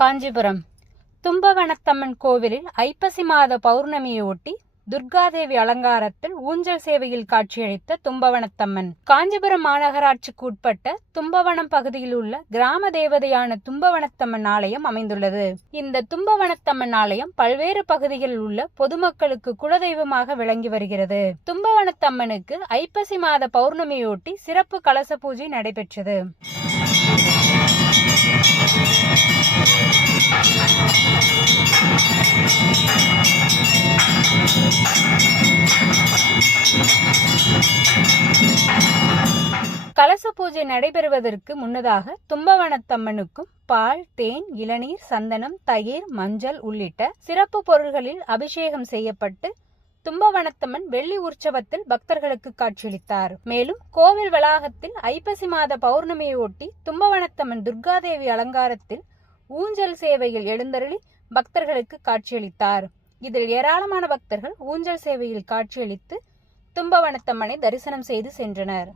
காஞ்சிபுரம் தும்பவனத்தம்மன் கோவிலில் ஐப்பசி மாத பௌர்ணமியை ஒட்டி துர்காதேவி அலங்காரத்தில் ஊஞ்சல் சேவையில் காட்சியளித்த தும்பவனத்தம்மன். காஞ்சிபுரம் மாநகராட்சிக்கு உட்பட்ட தும்பவனம் பகுதியில் உள்ள கிராம தேவதையான தும்பவனத்தம்மன் ஆலயம் அமைந்துள்ளது. இந்த தும்பவனத்தம்மன் ஆலயம் பல்வேறு பகுதிகளில் உள்ள பொதுமக்களுக்கு குலதெய்வமாக விளங்கி வருகிறது. தும்பவனத்தம்மனுக்கு ஐப்பசி மாத பௌர்ணமியொட்டி சிறப்பு கலச பூஜை நடைபெற்றது. கலச பூஜை நடைபெறுவதற்கு முன்னதாக தும்பவனத்தம்மனுக்கும் பால், தேன், இளநீர், சந்தனம், தயிர், மஞ்சள் உள்ளிட்ட சிறப்பு பொருள்களில் அபிஷேகம் செய்யப்பட்டு தும்பவனத்தம்மன் வெள்ளி உற்சவத்தில் பக்தர்களுக்கு காட்சியளித்தார். மேலும் கோவில் வளாகத்தில் ஐப்பசி மாத பௌர்ணமியை ஒட்டி தும்பவனத்தம்மன் துர்காதேவி அலங்காரத்தில் ஊஞ்சல் சேவையில் எழுந்தருளி பக்தர்களுக்கு காட்சியளித்தார். இதில் ஏராளமான பக்தர்கள் ஊஞ்சல் சேவையில் காட்சியளித்து தும்பவனத்தம்மனை தரிசனம் செய்து சென்றனர்.